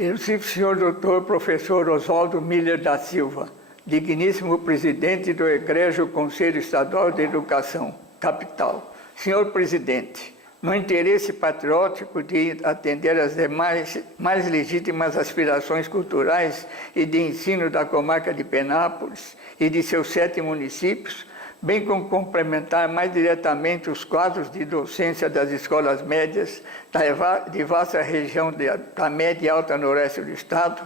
Ilustríssimo senhor doutor professor Oswaldo Miller da Silva, digníssimo presidente do Egrégio Conselho Estadual de Educação, capital. Senhor presidente, no interesse patriótico de atender às demais mais legítimas aspirações culturais e de ensino da comarca de Penápolis e de seus 7 municípios, bem como complementar mais diretamente os quadros de docência das escolas médias de vasta região da média e alta noroeste do Estado,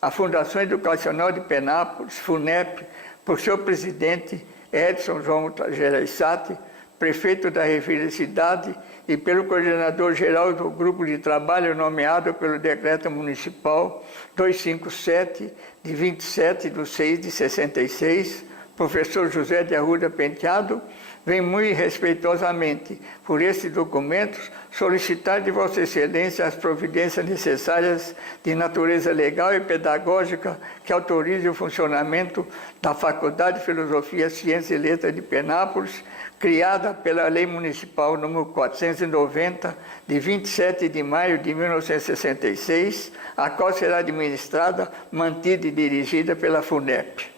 a Fundação Educacional de Penápolis, FUNEP, por seu presidente Edson João Gereissati, prefeito da referida cidade, e pelo coordenador-geral do grupo de trabalho nomeado pelo Decreto Municipal 257, de 27/6/66, professor José de Arruda Penteado, vem muito respeitosamente, por estes documentos, solicitar de Vossa Excelência as providências necessárias de natureza legal e pedagógica que autorize o funcionamento da Faculdade de Filosofia, Ciências e Letras de Penápolis, criada pela Lei Municipal nº 490, de 27 de maio de 1966, a qual será administrada, mantida e dirigida pela FUNEP.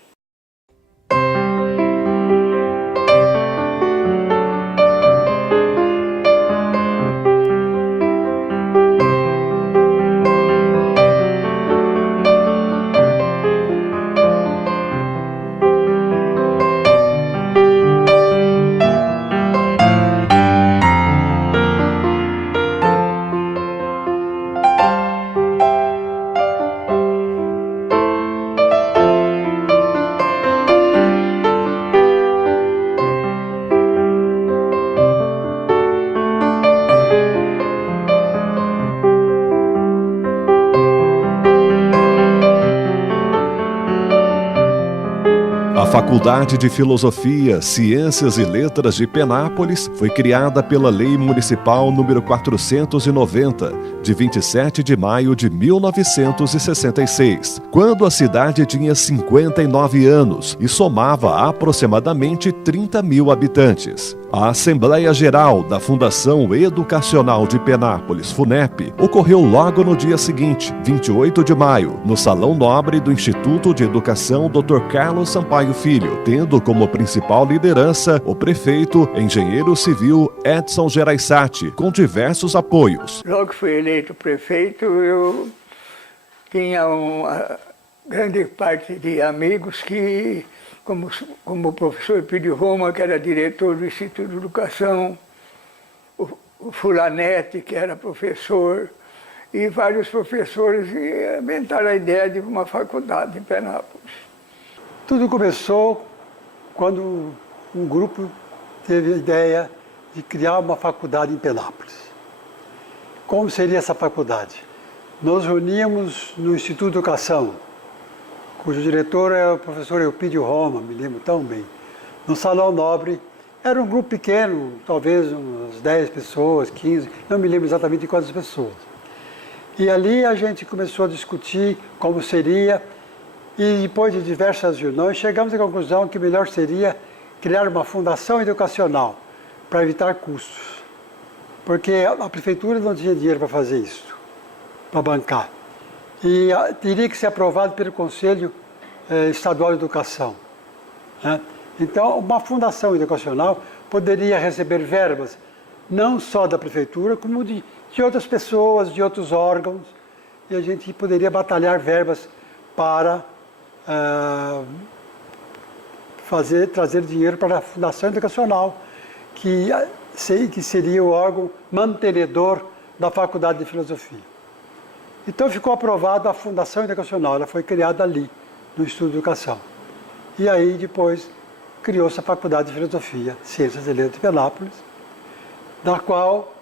A Faculdade de Filosofia, Ciências e Letras de Penápolis foi criada pela Lei Municipal nº 490, de 27 de maio de 1966, quando a cidade tinha 59 anos e somava aproximadamente 30 mil habitantes. A Assembleia Geral da Fundação Educacional de Penápolis, FUNEP, ocorreu logo no dia seguinte, 28 de maio, no Salão Nobre do Instituto de Educação Dr. Carlos Sampaio Filho, tendo como principal liderança o prefeito, engenheiro civil Edson Gereissati, com diversos apoios. Logo que fui eleito prefeito, eu tinha uma grande parte de amigos que, como o professor Pídio Roma, que era diretor do Instituto de Educação, o Fulanete, que era professor, e vários professores inventaram a ideia de uma faculdade em Penápolis. Tudo começou quando um grupo teve a ideia de criar uma faculdade em Penápolis. Como seria essa faculdade? Nos reuníamos no Instituto de Educação, cujo diretor é o professor Eupídio Roma, me lembro tão bem. No Salão Nobre, era um grupo pequeno, talvez umas 10 pessoas, 15, não me lembro exatamente de quantas pessoas. E ali a gente começou a discutir como seria, e depois de diversas reuniões, chegamos à conclusão que o melhor seria criar uma fundação educacional para evitar custos. Porque a prefeitura não tinha dinheiro para fazer isso, para bancar. E teria que ser aprovado pelo Conselho Estadual de Educação, né? Então, uma fundação educacional poderia receber verbas, não só da prefeitura, como de outras pessoas, de outros órgãos, e a gente poderia batalhar verbas para trazer dinheiro para a fundação educacional, que seria o órgão mantenedor da Faculdade de Filosofia. Então ficou aprovada a Fundação Educacional, ela foi criada ali, no Instituto de Educação. E aí depois criou-se a Faculdade de Filosofia, Ciências e Letras de Penápolis, da qual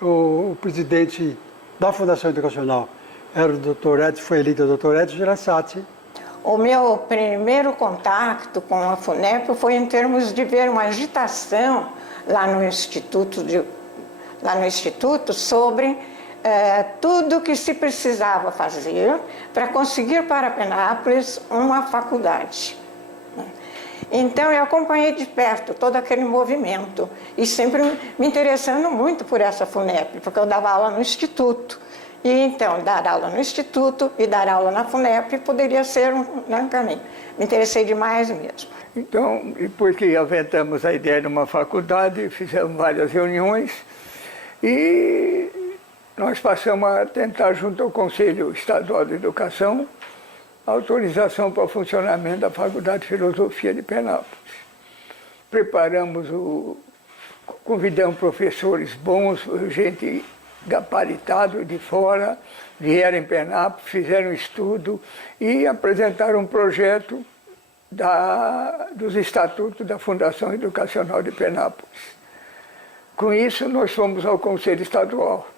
o presidente da Fundação Educacional era o Dr. Edson, foi eleito o Dr. Edson Gereissati. O meu primeiro contato com a FUNEP foi em termos de ver uma agitação lá no Instituto sobre tudo que se precisava fazer para conseguir para Penápolis uma faculdade. Então eu acompanhei de perto todo aquele movimento e sempre me interessando muito por essa FUNEP, porque eu dava aula no Instituto. E então, dar aula no Instituto e dar aula na FUNEP poderia ser um caminho. Me interessei demais mesmo. Então, depois que aventamos a ideia de uma faculdade, fizemos várias reuniões e nós passamos a tentar, junto ao Conselho Estadual de Educação, a autorização para o funcionamento da Faculdade de Filosofia de Penápolis. Convidamos professores bons, gente gabaritada de fora, vieram em Penápolis, fizeram um estudo e apresentaram um projeto dos estatutos da Fundação Educacional de Penápolis. Com isso, nós fomos ao Conselho Estadual.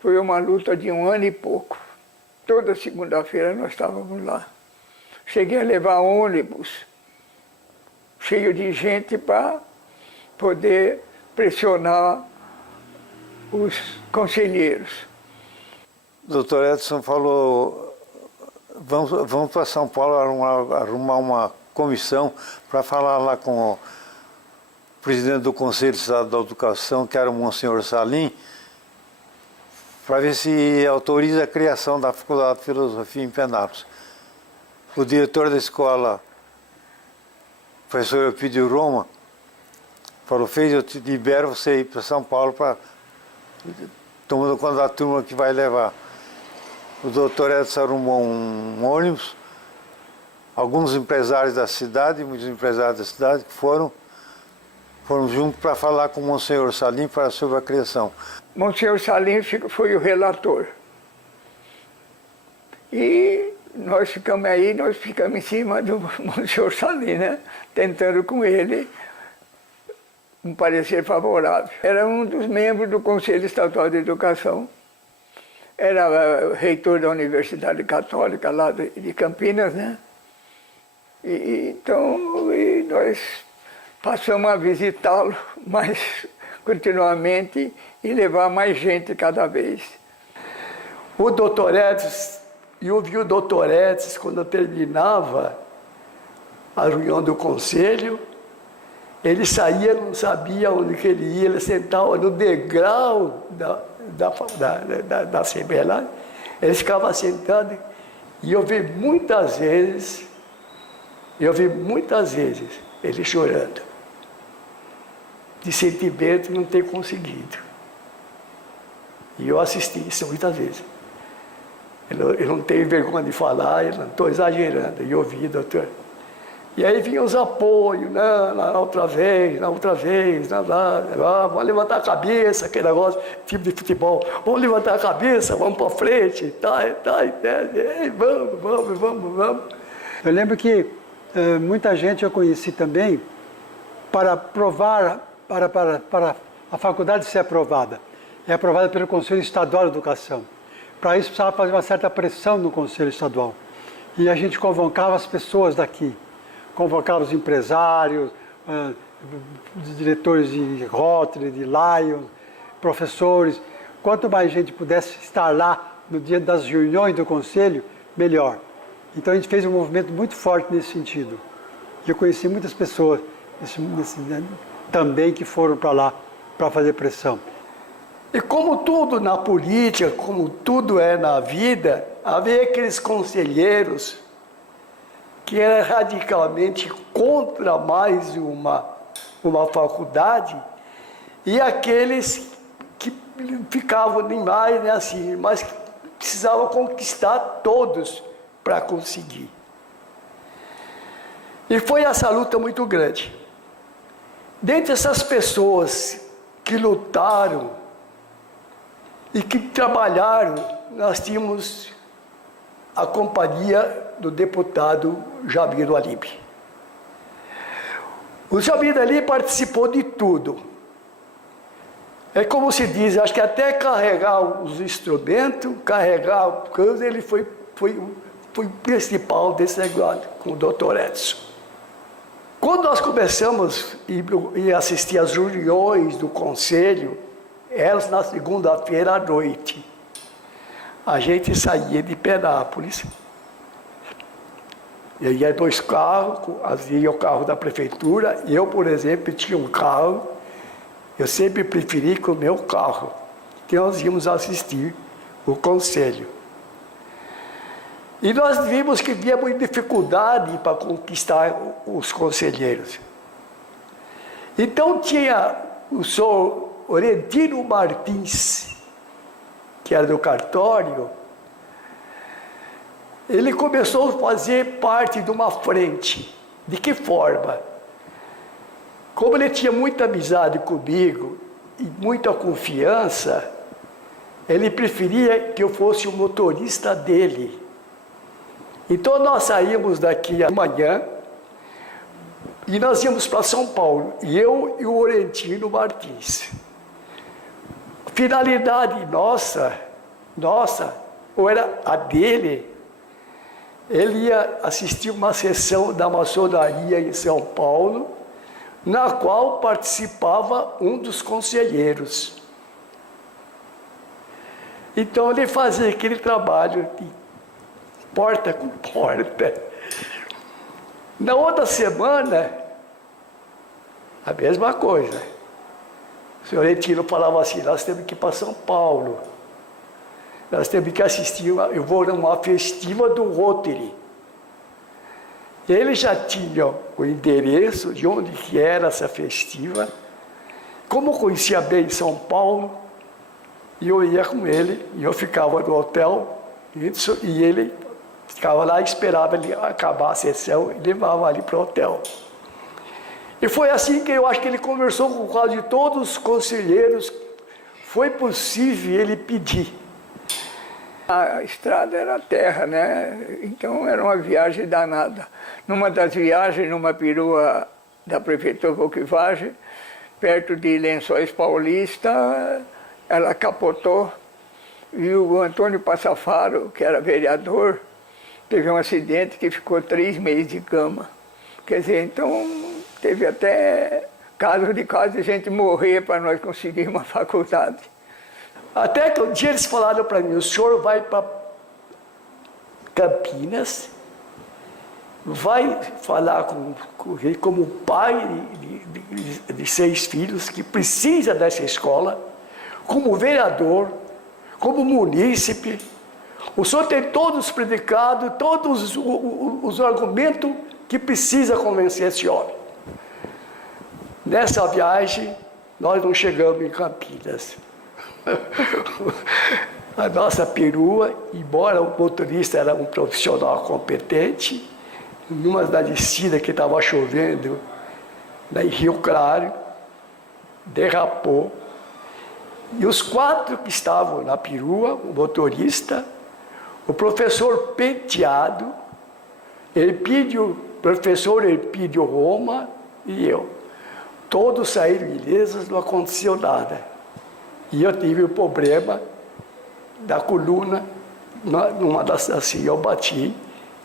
Foi uma luta de 1 ano e pouco. Toda segunda-feira nós estávamos lá. Cheguei a levar ônibus cheio de gente para poder pressionar os conselheiros. O doutor Edson falou, vamos para São Paulo arrumar uma comissão para falar lá com o presidente do Conselho Estadual de Educação, que era o Monsenhor Salim, para ver se autoriza a criação da Faculdade de Filosofia em Penápolis. O diretor da escola, o professor Eupídio Roma, falou, eu te libero você ir para São Paulo para tomando conta da turma que vai levar. O doutor Edson arrumou um ônibus, alguns empresários da cidade, muitos empresários da cidade que foram juntos para falar com o Monsenhor Salim sobre a criação. Monsenhor Salim foi o relator. E nós ficamos em cima do Monsenhor Salim, né? Tentando com ele um parecer favorável. Era um dos membros do Conselho Estadual de Educação. Era reitor da Universidade Católica lá de Campinas, né? Então nós passamos a visitá-lo mais continuamente e levar mais gente cada vez. O doutor Edson, eu vi o doutor Edson quando eu terminava a reunião do conselho, ele saía, não sabia onde que ele ia, ele sentava no degrau da Assembleia lá, ele ficava sentado e eu vi muitas vezes ele chorando, de sentimento não ter conseguido. E eu assisti isso muitas vezes. Eu não tenho vergonha de falar, eu não estou exagerando, e eu vi, doutor. E aí vinham os apoios, na outra vez, vamos levantar a cabeça, aquele negócio, time de futebol, vamos levantar a cabeça, vamos para frente, vamos. Eu lembro que muita gente eu conheci também para a faculdade ser aprovada. É aprovada pelo Conselho Estadual de Educação. Para isso precisava fazer uma certa pressão no Conselho Estadual. E a gente convocava as pessoas daqui. Convocava os empresários, diretores de Rotary, de Lions, professores. Quanto mais gente pudesse estar lá no dia das reuniões do Conselho, melhor. Então a gente fez um movimento muito forte nesse sentido. E eu conheci muitas pessoas também que foram para lá para fazer pressão. E como tudo na política, como tudo é na vida, havia aqueles conselheiros que eram radicalmente contra mais uma faculdade, e aqueles que ficavam demais, né, assim, mas que precisavam conquistar todos para conseguir. E foi essa luta muito grande. Dentre essas pessoas que lutaram e que trabalharam, nós tínhamos a companhia do deputado Jamiro Alib. O Jamiro Alib participou de tudo. É como se diz, acho que até carregar os instrumentos, carregar o canto, ele foi o principal desse negócio, com o doutor Edson. Quando nós começamos a assistir às reuniões do conselho, elas na segunda-feira à noite, a gente saía de Penápolis, e ia 2 carros, havia o carro da prefeitura, e eu, por exemplo, tinha um carro, eu sempre preferi com o meu carro, que nós íamos assistir o conselho. E nós vimos que havia muita dificuldade para conquistar os conselheiros. Então tinha o senhor Orentino Martins, que era do cartório, ele começou a fazer parte de uma frente. De que forma? Como ele tinha muita amizade comigo e muita confiança, ele preferia que eu fosse o motorista dele. Então nós saímos daqui amanhã e nós íamos para São Paulo, e eu e o Orentino Martins. Finalidade nossa, ou era a dele, ele ia assistir uma sessão da maçonaria em São Paulo, na qual participava um dos conselheiros. Então ele fazia aquele trabalho de porta com porta. Na outra semana, a mesma coisa. O senhor Orentino falava assim: nós temos que ir para São Paulo. Nós temos que assistir, eu vou numa festiva do Rotary. Ele já tinha o endereço de onde que era essa festiva. Como eu conhecia bem São Paulo, eu ia com ele, e eu ficava no hotel, e ele ficava lá e esperava ele acabar a sessão e levava ali para o hotel. E foi assim que eu acho que ele conversou com quase todos os conselheiros. Foi possível ele pedir. A estrada era terra, né? Então era uma viagem danada. Numa das viagens, numa perua da Prefeitura Volkswagen, perto de Lençóis Paulista, ela capotou e o Antônio Passafaro, que era vereador, teve um acidente que ficou 3 meses de cama. Quer dizer, então teve até caso de quase gente morrer para nós conseguir uma faculdade. Até que um dia eles falaram para mim: o senhor vai para Campinas, vai falar como pai de 6 filhos que precisa dessa escola, como vereador, como munícipe. O senhor tem todos os predicados, todos os argumentos que precisa convencer esse homem. Nessa viagem, nós não chegamos em Campinas. A nossa perua, embora o motorista era um profissional competente, numa da descida que estava chovendo, em Rio Claro, derrapou. E os 4 que estavam na perua, o motorista, o professor Penteado, o professor Elpídio Roma e eu. Todos saíram ilesos, não aconteceu nada. E eu tive o problema da coluna, numa das assim, eu bati.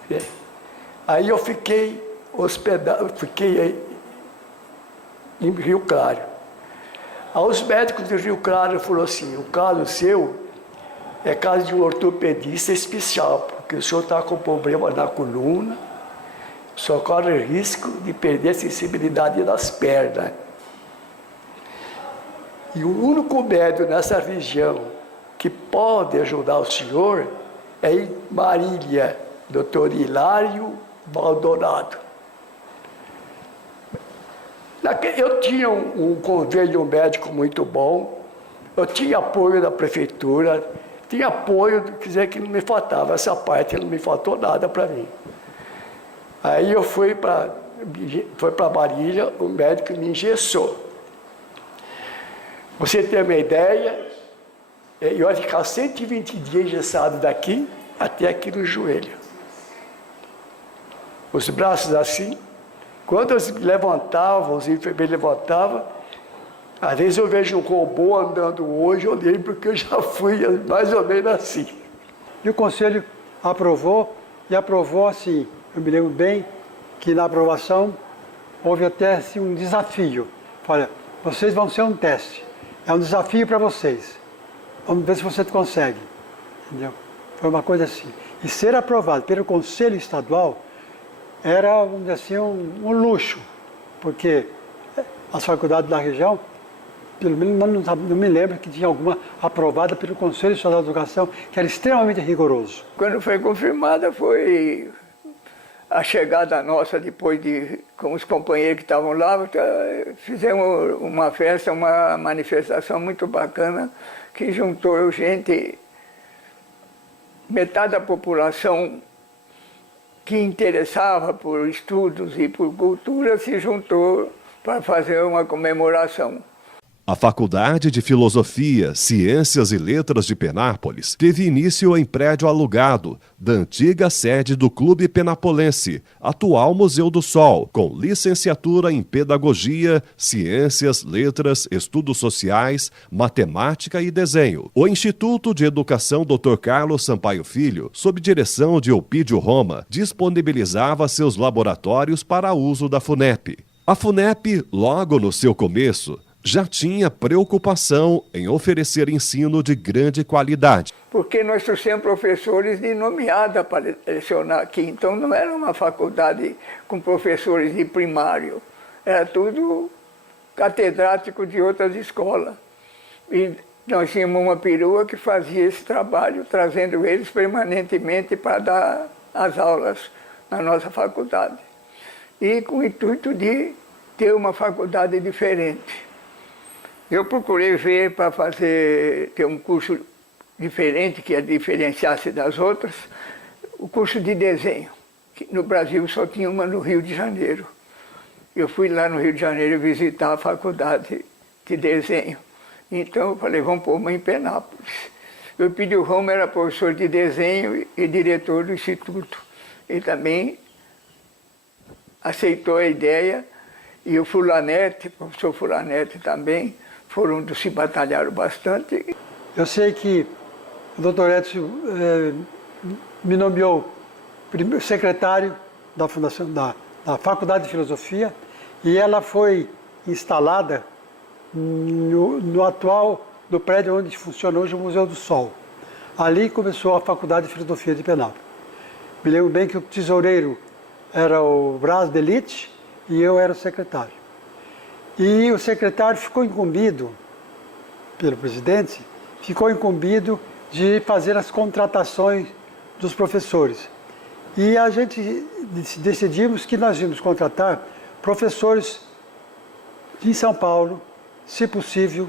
Né? Aí eu fiquei hospedado, em Rio Claro. Aí os médicos de Rio Claro falaram assim: o caso seu é caso de um ortopedista especial, porque o senhor está com problema na coluna, o senhor corre risco de perder a sensibilidade das pernas. E o único médico nessa região que pode ajudar o senhor é em Marília, Dr. Hilário Maldonado. Eu tinha um convênio médico muito bom, eu tinha apoio da prefeitura, tinha apoio, quer dizer, que não me faltava, essa parte não me faltou nada para mim. Aí eu fui para Marília, o médico me engessou. Você tem uma ideia, eu ia ficar 120 dias engessado daqui até aqui no joelho. Os braços assim. Quando eu levantava, os enfermeiros levantavam, às vezes eu vejo um robô andando hoje, eu lembro que eu já fui mais ou menos assim. E o Conselho aprovou, e aprovou assim, eu me lembro bem, que na aprovação houve até assim, um desafio. Olha, vocês vão ser um teste, é um desafio para vocês. Vamos ver se você consegue. Entendeu? Foi uma coisa assim. E ser aprovado pelo Conselho Estadual era, vamos dizer assim, um luxo, porque as faculdades da região pelo menos não me lembro que tinha alguma aprovada pelo Conselho Estadual de Educação, que era extremamente rigoroso. Quando foi confirmada foi a chegada nossa depois com os companheiros que estavam lá, fizemos uma festa, uma manifestação muito bacana que juntou gente, metade da população que interessava por estudos e por cultura se juntou para fazer uma comemoração. A Faculdade de Filosofia, Ciências e Letras de Penápolis teve início em prédio alugado da antiga sede do Clube Penapolense, atual Museu do Sol, com licenciatura em Pedagogia, Ciências, Letras, Estudos Sociais, Matemática e Desenho. O Instituto de Educação Dr. Carlos Sampaio Filho, sob direção de Eupídio Roma, disponibilizava seus laboratórios para uso da FUNEP. A FUNEP, logo no seu começo, já tinha preocupação em oferecer ensino de grande qualidade. Porque nós trouxemos professores de nomeada para lecionar aqui, então não era uma faculdade com professores de primário, era tudo catedrático de outras escolas. E nós tínhamos uma perua que fazia esse trabalho, trazendo eles permanentemente para dar as aulas na nossa faculdade. E com o intuito de ter uma faculdade diferente. Eu procurei ver para ter um curso diferente, que diferenciasse das outras, o curso de desenho, que no Brasil só tinha uma no Rio de Janeiro. Eu fui lá no Rio de Janeiro visitar a faculdade de desenho. Então eu falei, vamos pôr uma em Penápolis. Eu pedi o Roma, era professor de desenho e diretor do instituto. Ele também aceitou a ideia, e o Fulanete, o professor Fulanete também, foram um dos que batalharam bastante. Eu sei que o doutor Edson me nomeou secretário da fundação da Faculdade de Filosofia, e ela foi instalada no prédio onde funciona hoje o Museu do Sol. Ali começou a Faculdade de Filosofia de Penápolis. Me lembro bem que o tesoureiro era o Braz Delite e eu era o secretário. E o secretário ficou incumbido, pelo presidente, de fazer as contratações dos professores. E a gente decidimos que nós íamos contratar professores de São Paulo, se possível,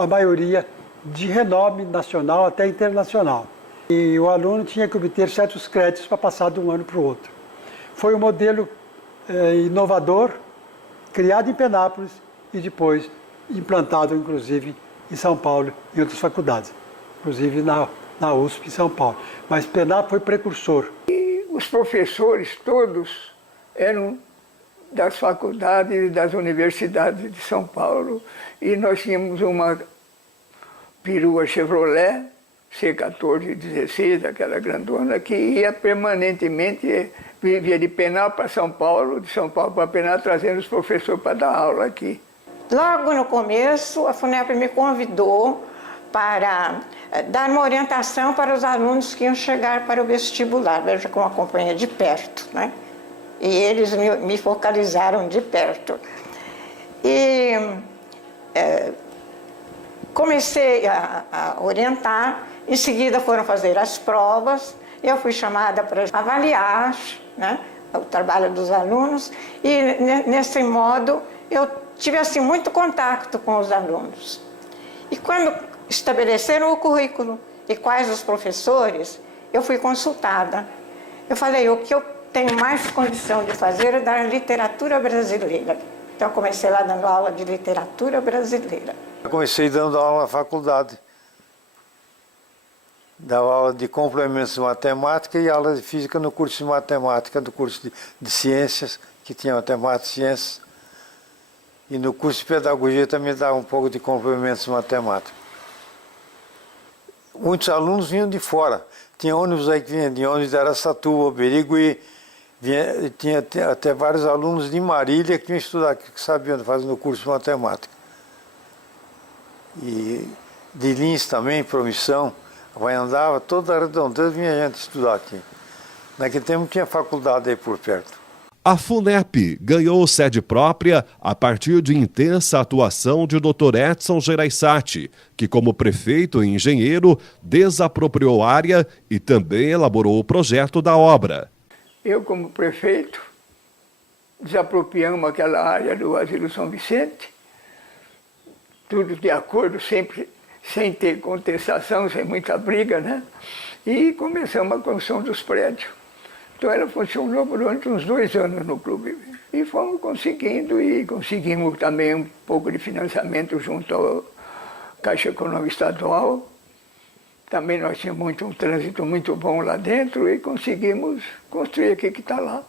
a maioria de renome nacional até internacional. E o aluno tinha que obter certos créditos para passar de um ano para o outro. Foi um modelo inovador, criado em Penápolis e depois implantado, inclusive, em São Paulo e outras faculdades, inclusive na USP em São Paulo. Mas Penápolis foi precursor. E os professores todos eram das faculdades e das universidades de São Paulo, e nós tínhamos uma perua Chevrolet, C1416, aquela grandona, que ia permanentemente, vivia de Penápolis para São Paulo, de São Paulo para Penápolis, trazendo os professores para dar aula aqui. Logo no começo, a FUNEP me convidou para dar uma orientação para os alunos que iam chegar para o vestibular, veja como acompanha de perto, né? E eles me focalizaram de perto. E comecei a orientar, em seguida foram fazer as provas, eu fui chamada para avaliar, né, o trabalho dos alunos, e nesse modo eu tive assim, muito contato com os alunos. E quando estabeleceram o currículo e quais os professores, eu fui consultada. Eu falei, o que eu tenho mais condição de fazer é dar literatura brasileira. Então eu comecei lá dando aula de literatura brasileira. Eu comecei dando aula na faculdade. Dava aula de complementos de matemática e aula de física no curso de matemática, do curso de ciências, que tinha matemática e ciências. E no curso de pedagogia também dava um pouco de complementos de matemática. Muitos alunos vinham de fora. Tinha ônibus aí que vinha de ônibus de Araçatuba, Berigui, tinha até vários alunos de Marília que vinham estudar aqui, que sabiam fazer no curso de matemática. E de Lins também, Promissão, andava toda a redondeza, vinha gente estudar aqui. Naquele tempo tinha faculdade aí por perto. A FUNEP ganhou sede própria a partir de intensa atuação de Dr. Edson Gereissati, que, como prefeito e engenheiro, desapropriou área e também elaborou o projeto da obra. Eu, como prefeito, desapropriamos aquela área do Asilo São Vicente, tudo de acordo, sempre sem ter contestação, sem muita briga, né? E começamos a construção dos prédios. Então ela funcionou durante uns 2 anos no clube. E fomos conseguindo, e conseguimos também um pouco de financiamento junto à Caixa Econômica Estadual. Também nós tínhamos um trânsito muito bom lá dentro e conseguimos construir aqui que está lá.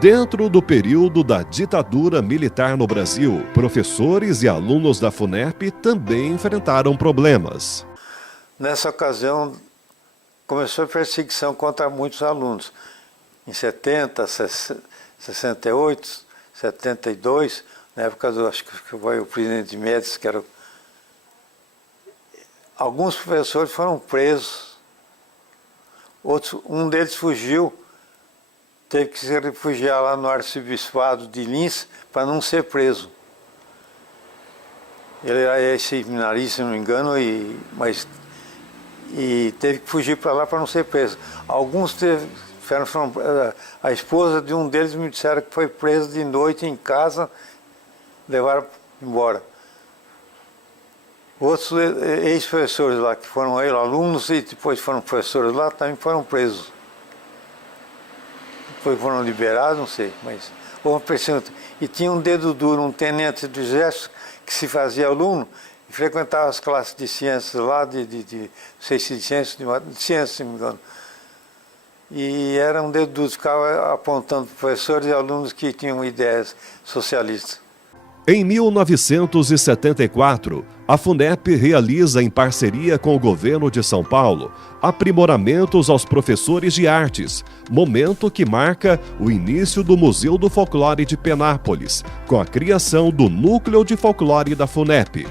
Dentro do período da ditadura militar no Brasil, professores e alunos da FUNEP também enfrentaram problemas. Nessa ocasião, começou a perseguição contra muitos alunos. Em 70, 68, 72, na época do, acho que foi o presidente Médici, que era... Alguns professores foram presos, um deles fugiu, teve que se refugiar lá no arcebispado de Lins para não ser preso. Ele era seminarista, se não me engano, mas teve que fugir para lá para não ser preso. Alguns a esposa de um deles me disseram que foi preso de noite em casa, levaram embora. Outros ex-professores lá, que foram alunos e depois foram professores lá, também foram presos. Depois foram liberados, não sei, mas houve uma pressão. E tinha um dedo duro, um tenente do exército, que se fazia aluno e frequentava as classes de ciências lá, não sei se de ciências, de ciências, se não me engano. E era um dedo duro, ficava apontando professores e alunos que tinham ideias socialistas. Em 1974, a FUNEP realiza, em parceria com o governo de São Paulo, aprimoramentos aos professores de artes, momento que marca o início do Museu do Folclore de Penápolis, com a criação do Núcleo de Folclore da FUNEP.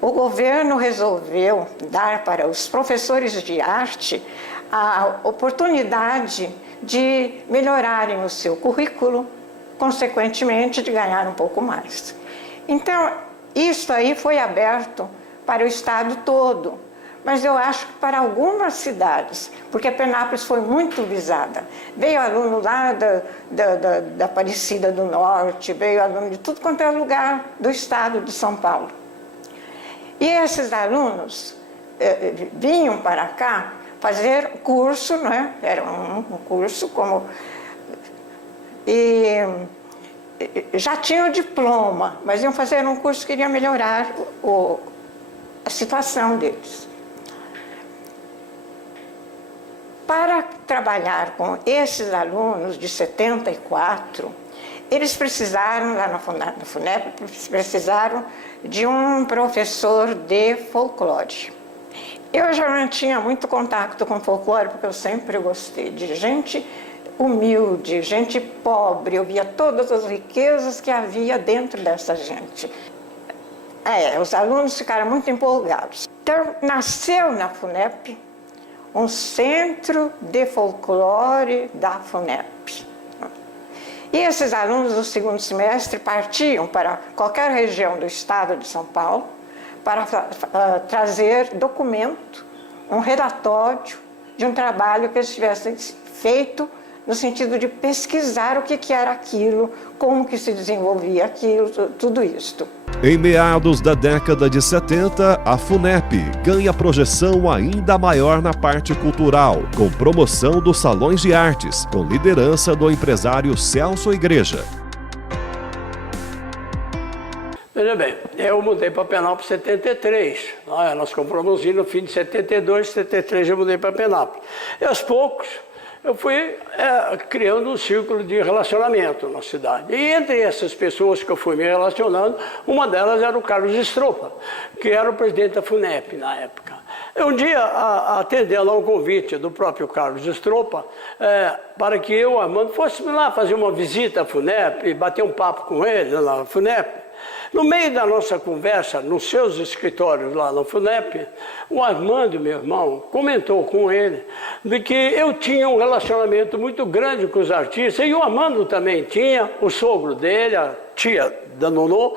O governo resolveu dar para os professores de arte a oportunidade de melhorarem o seu currículo, consequentemente de ganhar um pouco mais. Então, isso aí foi aberto para o estado todo, mas eu acho que para algumas cidades, porque Penápolis foi muito visada. Veio aluno lá da Aparecida do Norte, veio aluno de tudo quanto é lugar do estado de São Paulo. E esses alunos vinham para cá fazer curso, né? Era um curso como... já tinham o diploma, mas iam fazer um curso que iria melhorar a situação deles. Para trabalhar com esses alunos de 74, eles precisaram, lá na FUNEP, precisaram de um professor de folclore. Eu já não tinha muito contato com folclore, porque eu sempre gostei de gente humilde, gente pobre, eu via todas as riquezas que havia dentro dessa gente. Os alunos ficaram muito empolgados. Então, nasceu na FUNEP um centro de folclore da FUNEP. E esses alunos do segundo semestre partiam para qualquer região do estado de São Paulo para trazer documento, um relatório de um trabalho que eles tivessem feito no sentido de pesquisar o que era aquilo, como que se desenvolvia aquilo, tudo isto. Em meados da década de 70, a FUNEP ganha projeção ainda maior na parte cultural, com promoção dos salões de artes, com liderança do empresário Celso Igreja. Veja bem, eu mudei para Penápolis em 73. Nós compramos no fim de 72, 73 eu mudei para Penápolis. E aos poucos eu fui criando um círculo de relacionamento na cidade. E entre essas pessoas que eu fui me relacionando, uma delas era o Carlos Estropa, que era o presidente da FUNEP na época. Um dia, atendendo a um convite do próprio Carlos Estropa, para que eu, Armando, fosse lá fazer uma visita à FUNEP, bater um papo com ele na FUNEP, No meio da nossa conversa, nos seus escritórios lá na FUNEP, o Armando, meu irmão, comentou com ele de que eu tinha um relacionamento muito grande com os artistas, e o Armando também tinha, o sogro dele, a tia da Nonô,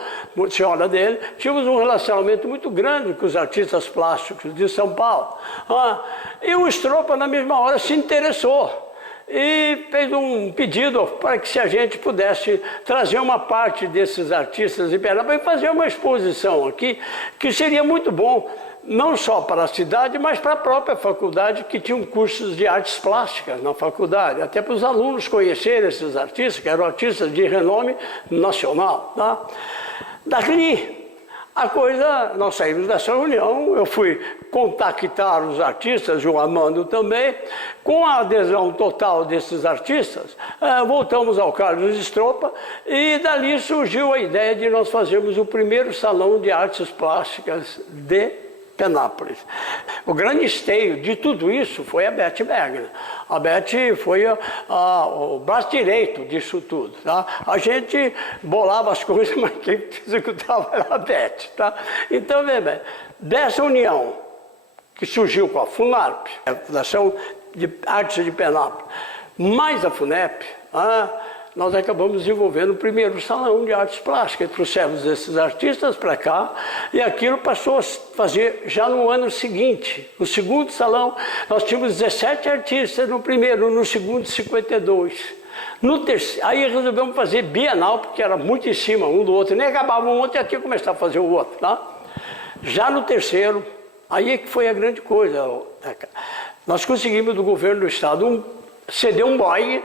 senhora dele, tínhamos um relacionamento muito grande com os artistas plásticos de São Paulo. E o Stropa, na mesma hora, se interessou e fez um pedido para que se a gente pudesse trazer uma parte desses artistas de Pernambuco e fazer uma exposição aqui, que seria muito bom, não só para a cidade, mas para a própria faculdade, que tinham cursos de artes plásticas na faculdade, até para os alunos conhecerem esses artistas, que eram artistas de renome nacional. Tá? Dali, a coisa, nós saímos dessa reunião, eu fui contactar os artistas, o Armando também, com a adesão total desses artistas, voltamos ao Carlos Stropa e dali surgiu a ideia de nós fazermos o primeiro salão de artes plásticas de Penápolis. O grande esteio de tudo isso foi a Beth Bergner. A Beth foi o braço direito disso tudo. Tá? A gente bolava as coisas, mas quem executava era a Beth. Tá? Então, bem, dessa união que surgiu com a FUNARP, a Fundação de Artes de Penápolis, mais a FUNEP, nós acabamos desenvolvendo o primeiro salão de artes plásticas. Trouxemos esses artistas para cá e aquilo passou a fazer já no ano seguinte. No segundo salão, nós tínhamos 17 artistas no primeiro, no segundo, 52. No terceiro, aí resolvemos fazer bienal, porque era muito em cima um do outro. Nem acabava um outro e aqui começava a fazer o outro. Tá? Já no terceiro, aí é que foi a grande coisa. Nós conseguimos do governo do estado ceder um Boeing,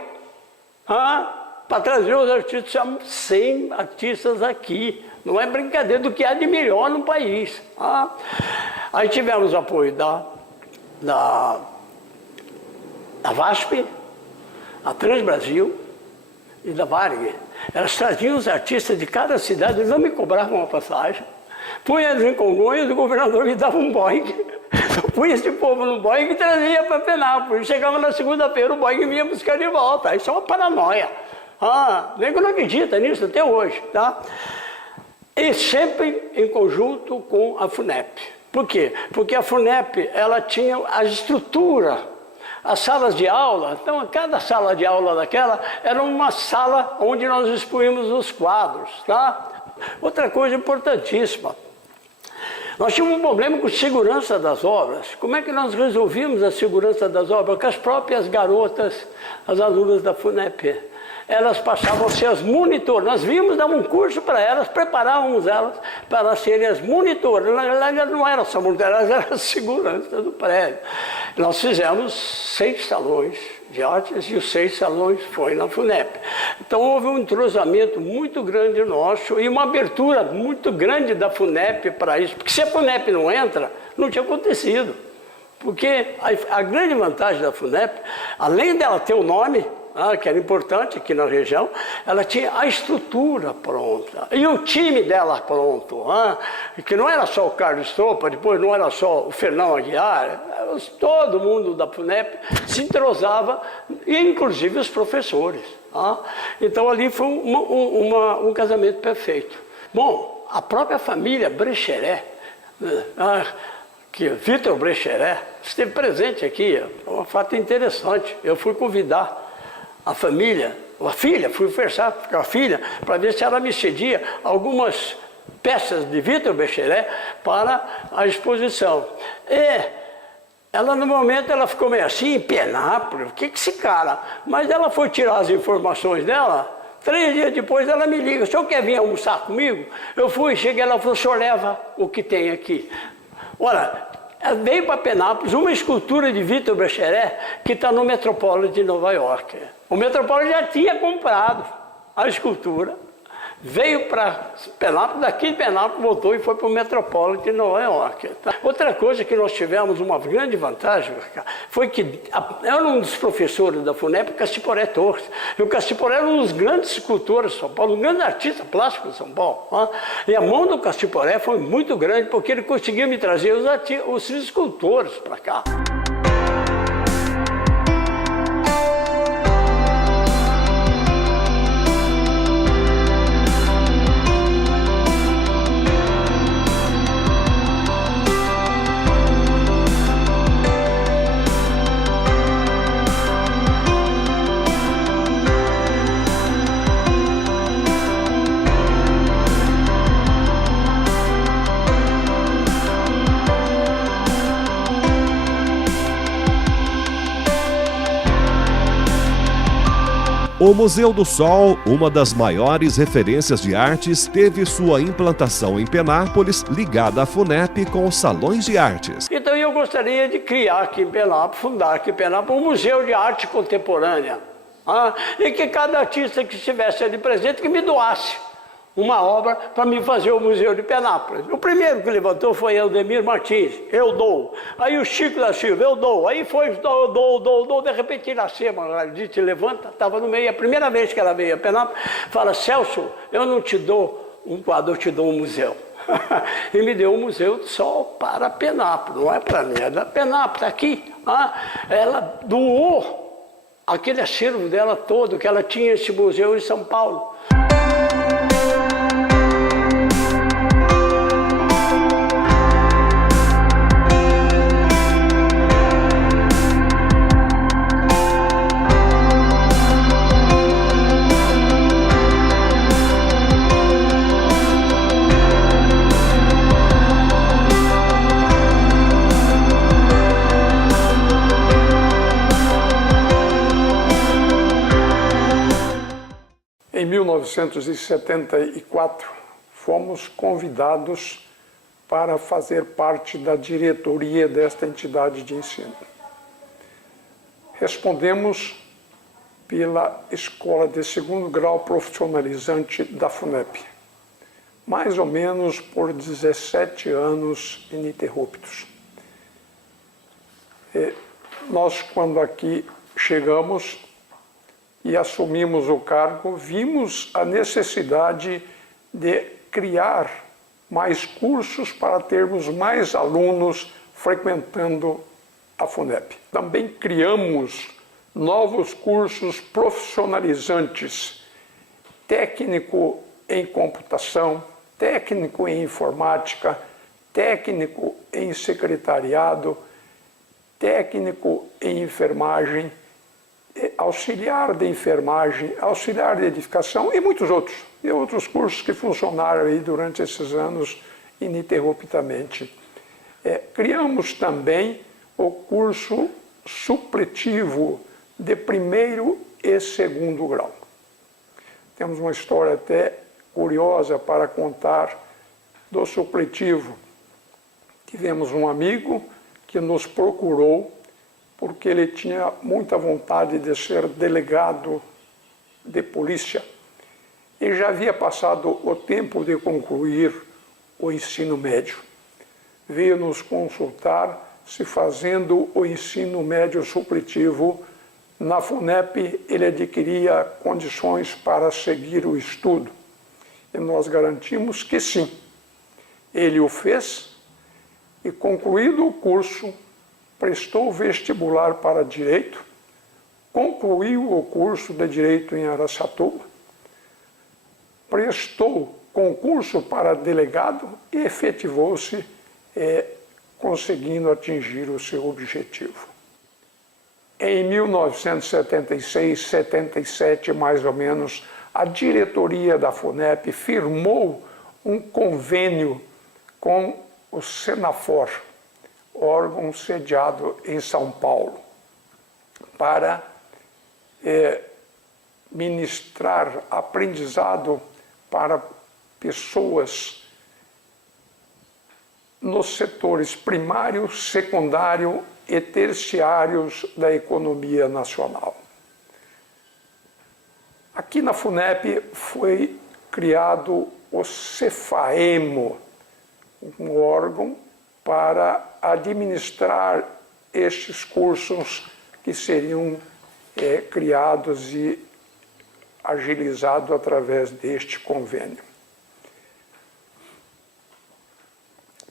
para trazer os artistas, 100 artistas aqui. Não é brincadeira do que há de melhor no país. Aí tivemos apoio da VASP, a Transbrasil e da Varig. Elas traziam os artistas de cada cidade, eles não me cobravam uma passagem. Punha eles em Congonhas, o governador me dava um Boeing. Eu punha esse povo no Boeing e trazia para Penápolis. Chegava na segunda-feira, o Boeing vinha buscar de volta. Isso é uma paranoia. Nem que eu não acredita nisso até hoje. Tá? E sempre em conjunto com a FUNEP. Por quê? Porque a FUNEP ela tinha a estrutura, as salas de aula. Então, cada sala de aula daquela era uma sala onde nós expunhamos os quadros. Tá? Outra coisa importantíssima. Nós tínhamos um problema com segurança das obras. Como é que nós resolvíamos a segurança das obras? Com as próprias garotas, as alunas da FUNEP. Elas passavam a ser as monitoras. Nós vimos, dava um curso para elas, preparávamos elas para serem as monitoras. Na verdade, não eram só monitoras, elas eram a segurança do prédio. Nós fizemos 6 salões de artes e os 6 salões foi na FUNEP. Então houve um entrosamento muito grande nosso e uma abertura muito grande da FUNEP para isso. Porque se a FUNEP não entra, não tinha acontecido. Porque a grande vantagem da FUNEP, além dela ter o nome, que era importante aqui na região, ela tinha a estrutura pronta, e o time dela pronto, que não era só o Carlos Stropa, depois não era só o Fernão Aguiar, todo mundo da FUNEP se entrosava, e inclusive os professores. Então ali foi um casamento perfeito. Bom, a própria família Brecheret, que Vitor Brecheret, esteve presente aqui, é um fato interessante. Eu fui convidar a família, a filha, fui conversar com a filha para ver se ela me cedia algumas peças de Vitor Brecheret para a exposição. E ela, no momento, ela ficou meio assim, em Penápolis, o que esse cara? Mas ela foi tirar as informações dela, 3 dias depois ela me liga, o senhor quer vir almoçar comigo? Eu fui, cheguei, ela falou, o senhor leva o que tem aqui. Olha, veio para Penápolis uma escultura de Vitor Brecheret que está no Metropolitan de Nova York. O Metropolitan já tinha comprado a escultura, veio para Penápolis, daqui de Penápolis voltou e foi para o Metropolitan de Nova York. Outra coisa que nós tivemos uma grande vantagem foi que era um dos professores da FUNEP, o Cassiporé Torres. E o Cassiporé era um dos grandes escultores de São Paulo, um grande artista plástico de São Paulo. E a mão do Cassiporé foi muito grande, porque ele conseguiu me trazer os escultores para cá. O Museu do Sol, uma das maiores referências de artes, teve sua implantação em Penápolis, ligada à FUNEP com os salões de artes. Então eu gostaria de criar aqui em Penápolis, fundar aqui em Penápolis, um museu de arte contemporânea. E que cada artista que estivesse ali presente que me doasse uma obra para me fazer o Museu de Penápolis. O primeiro que levantou foi Eudemir Martins, eu dou. Aí o Chico da Silva, eu dou. Aí foi, eu dou. De repente Iracema disse, levanta, estava no meio. A primeira vez que ela veio a Penápolis, fala, Celso, eu não te dou um quadro, eu te dou um museu. E me deu um Museu do Sol para Penápolis, não é para mim, é da Penápolis, está aqui. Ela doou aquele acervo dela todo, que ela tinha esse museu em São Paulo. Em 1974, fomos convidados para fazer parte da diretoria desta entidade de ensino. Respondemos pela Escola de Segundo Grau Profissionalizante da FUNEP, mais ou menos por 17 anos ininterruptos. Nós, quando aqui chegamos e assumimos o cargo, vimos a necessidade de criar mais cursos para termos mais alunos frequentando a FUNEP. Também criamos novos cursos profissionalizantes, técnico em computação, técnico em informática, técnico em secretariado, técnico em enfermagem, auxiliar de enfermagem, auxiliar de edificação e muitos outros. E outros cursos que funcionaram aí durante esses anos ininterruptamente. Criamos também o curso supletivo de primeiro e segundo grau. Temos uma história até curiosa para contar do supletivo. Tivemos um amigo que nos procurou porque ele tinha muita vontade de ser delegado de polícia. E já havia passado o tempo de concluir o ensino médio. Veio nos consultar se fazendo o ensino médio supletivo na FUNEP ele adquiria condições para seguir o estudo. E nós garantimos que sim. Ele o fez e, concluído o curso, prestou vestibular para Direito, concluiu o curso de Direito em Araçatuba, prestou concurso para delegado e efetivou-se conseguindo atingir o seu objetivo. Em 1976, 77, mais ou menos, a diretoria da FUNEP firmou um convênio com o Senafor, órgão sediado em São Paulo, para ministrar aprendizado para pessoas nos setores primário, secundário e terciários da economia nacional. Aqui na FUNEP foi criado o Cefaemo, um órgão para administrar estes cursos que seriam criados e agilizados através deste convênio.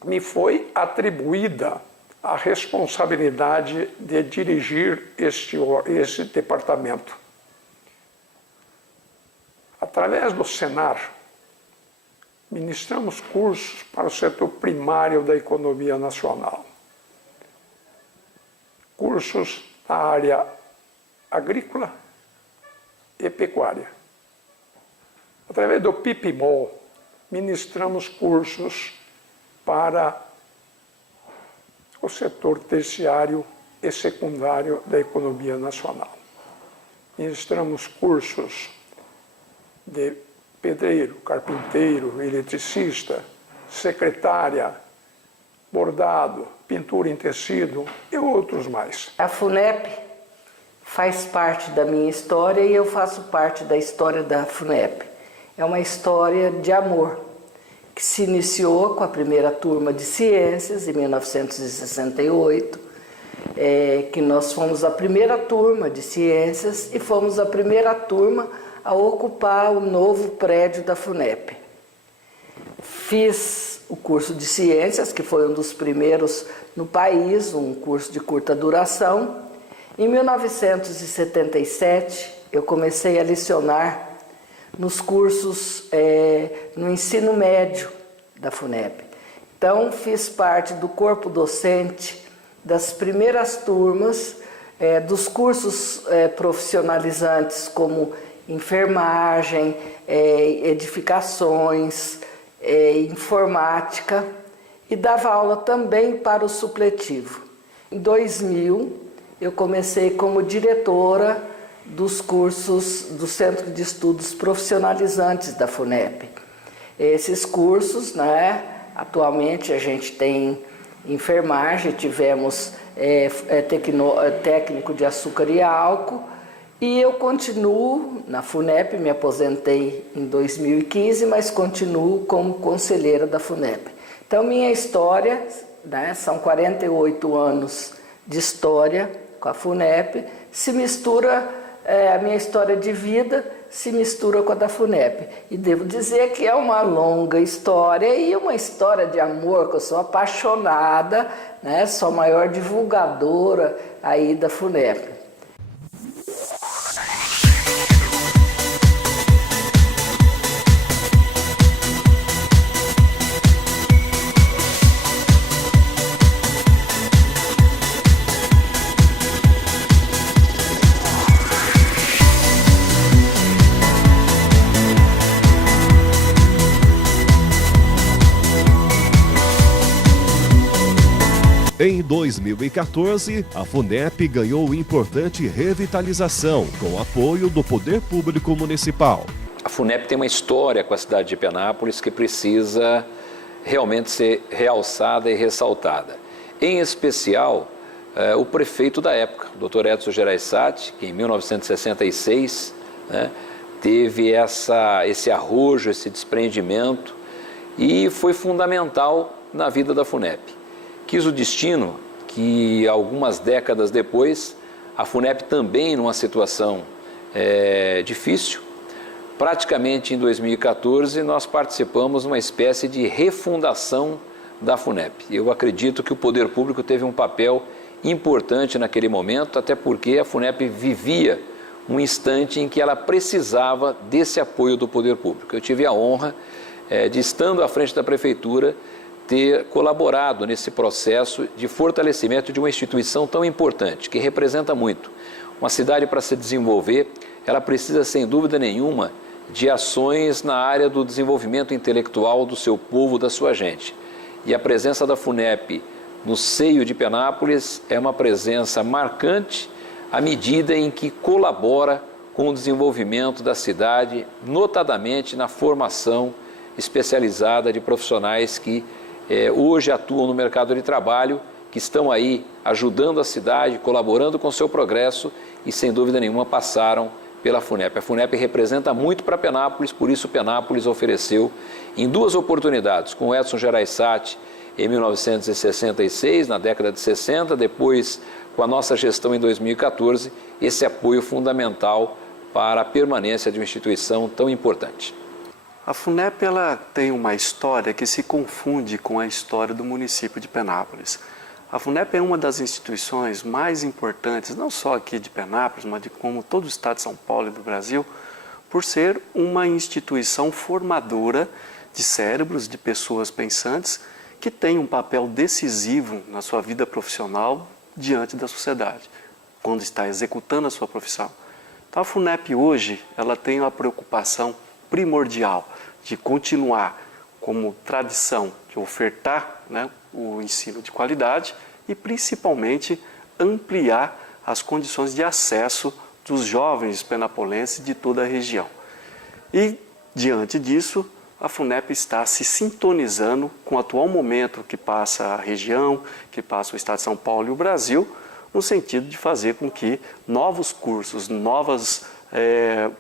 Me foi atribuída a responsabilidade de dirigir esse departamento. Através do Senar, ministramos cursos para o setor primário da economia nacional. Cursos na área agrícola e pecuária. Através do PIPMOL, ministramos cursos para o setor terciário e secundário da economia nacional. ministramos cursos de pedreiro, carpinteiro, eletricista, secretária, bordado, pintura em tecido e outros mais. A FUNEP faz parte da minha história e eu faço parte da história da FUNEP. É uma história de amor, que se iniciou com a primeira turma de ciências, em 1968, que nós fomos a primeira turma de ciências e fomos a primeira turma a ocupar o novo prédio da FUNEP. Fiz o curso de ciências, que foi um dos primeiros no país, um curso de curta duração. Em 1977, eu comecei a lecionar nos cursos no ensino médio da FUNEP. Então, fiz parte do corpo docente das primeiras turmas dos cursos profissionalizantes, como enfermagem, edificações, informática, e dava aula também para o supletivo. Em 2000, eu comecei como diretora dos cursos do Centro de Estudos Profissionalizantes da FUNEP. Esses cursos, atualmente a gente tem enfermagem, tivemos técnico de açúcar e álcool, e eu continuo na FUNEP, me aposentei em 2015, mas continuo como conselheira da FUNEP. Então, minha história, são 48 anos de história com a FUNEP, se mistura, a minha história de vida se mistura com a da FUNEP. E devo dizer que é uma longa história e uma história de amor, que eu sou apaixonada, sou a maior divulgadora aí da FUNEP. Em 2014, a FUNEP ganhou importante revitalização com o apoio do Poder Público Municipal. A FUNEP tem uma história com a cidade de Penápolis que precisa realmente ser realçada e ressaltada. Em especial, o prefeito da época, o Dr. Edson Gereissati, que em 1966 teve esse arrojo, esse desprendimento, e foi fundamental na vida da FUNEP. Quis o destino que, algumas décadas depois, a FUNEP também numa situação difícil, praticamente em 2014, nós participamos de uma espécie de refundação da FUNEP. Eu acredito que o poder público teve um papel importante naquele momento, até porque a FUNEP vivia um instante em que ela precisava desse apoio do poder público. Eu tive a honra de, estando à frente da prefeitura, ter colaborado nesse processo de fortalecimento de uma instituição tão importante, que representa muito. Uma cidade, para se desenvolver, ela precisa, sem dúvida nenhuma, de ações na área do desenvolvimento intelectual do seu povo, da sua gente. E a presença da FUNEP no seio de Penápolis é uma presença marcante à medida em que colabora com o desenvolvimento da cidade, notadamente na formação especializada de profissionais que hoje atuam no mercado de trabalho, que estão aí ajudando a cidade, colaborando com o seu progresso e, sem dúvida nenhuma, passaram pela FUNEP. A FUNEP representa muito para Penápolis, por isso Penápolis ofereceu, em duas oportunidades, com o Edson Gereissati em 1966, na década de 60, depois com a nossa gestão em 2014, esse apoio fundamental para a permanência de uma instituição tão importante. A FUNEP ela tem uma história que se confunde com a história do município de Penápolis. A FUNEP é uma das instituições mais importantes, não só aqui de Penápolis, mas de como todo o estado de São Paulo e do Brasil, por ser uma instituição formadora de cérebros, de pessoas pensantes, que tem um papel decisivo na sua vida profissional diante da sociedade, quando está executando a sua profissão. Então a FUNEP hoje ela tem uma preocupação primordial de continuar como tradição de ofertar o ensino de qualidade e principalmente ampliar as condições de acesso dos jovens penapolenses de toda a região. E, diante disso, a FUNEP está se sintonizando com o atual momento que passa a região, que passa o Estado de São Paulo e o Brasil, no sentido de fazer com que novos cursos, novas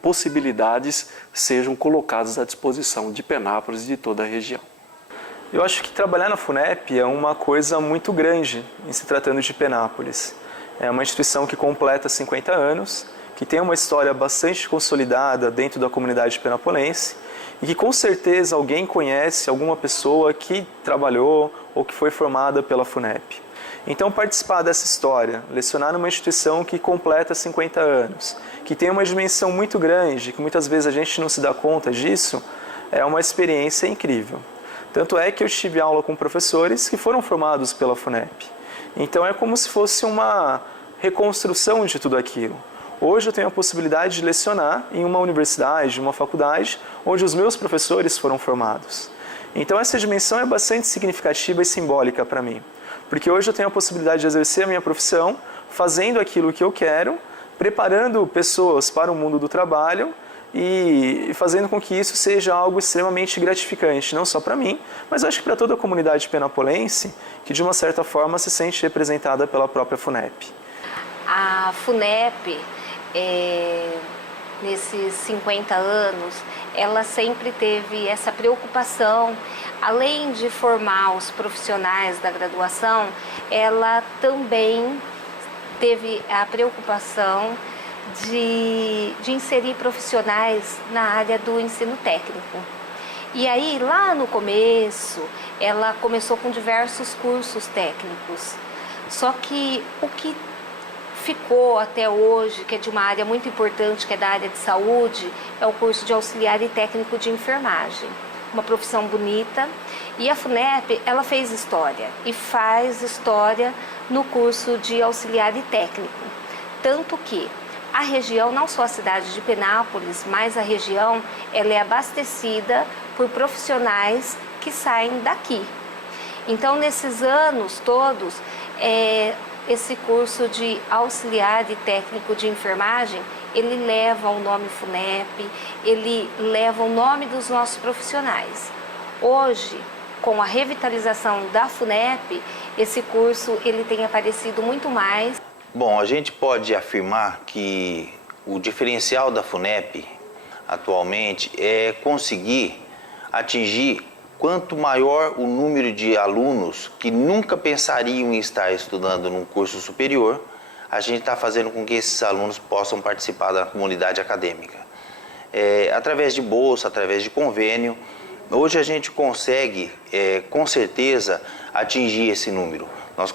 possibilidades sejam colocadas à disposição de Penápolis e de toda a região. Eu acho que trabalhar na FUNEP é uma coisa muito grande em se tratando de Penápolis. É uma instituição que completa 50 anos, que tem uma história bastante consolidada dentro da comunidade penapolense e que com certeza alguém conhece alguma pessoa que trabalhou ou que foi formada pela FUNEP. Então participar dessa história, lecionar numa instituição que completa 50 anos, que tem uma dimensão muito grande, que muitas vezes a gente não se dá conta disso, é uma experiência incrível. Tanto é que eu tive aula com professores que foram formados pela FUNEP. Então é como se fosse uma reconstrução de tudo aquilo. Hoje eu tenho a possibilidade de lecionar em uma universidade, uma faculdade, onde os meus professores foram formados. Então essa dimensão é bastante significativa e simbólica para mim. Porque hoje eu tenho a possibilidade de exercer a minha profissão, fazendo aquilo que eu quero, preparando pessoas para o mundo do trabalho e fazendo com que isso seja algo extremamente gratificante, não só para mim, mas acho que para toda a comunidade penapolense, que de uma certa forma se sente representada pela própria FUNEP. A FUNEP, nesses 50 anos, ela sempre teve essa preocupação, além de formar os profissionais da graduação, ela também teve a preocupação de inserir profissionais na área do ensino técnico. E aí, lá no começo, ela começou com diversos cursos técnicos. Só que o que ficou até hoje, que é de uma área muito importante, que é da área de saúde, é o curso de auxiliar e técnico de enfermagem. Uma profissão bonita. E a FUNEP, ela fez história e faz história no curso de auxiliar e técnico. Tanto que a região, não só a cidade de Penápolis, mas a região, ela é abastecida por profissionais que saem daqui. Então, nesses anos todos, esse curso de auxiliar e técnico de enfermagem, ele leva o nome FUNEP, ele leva o nome dos nossos profissionais. Hoje, com a revitalização da FUNEP, esse curso ele tem aparecido muito mais. Bom, a gente pode afirmar que o diferencial da FUNEP atualmente é conseguir atingir quanto maior o número de alunos que nunca pensariam em estar estudando num curso superior, a gente está fazendo com que esses alunos possam participar da comunidade acadêmica. Através de bolsa, através de convênio, hoje a gente consegue, com certeza, atingir esse número. Nós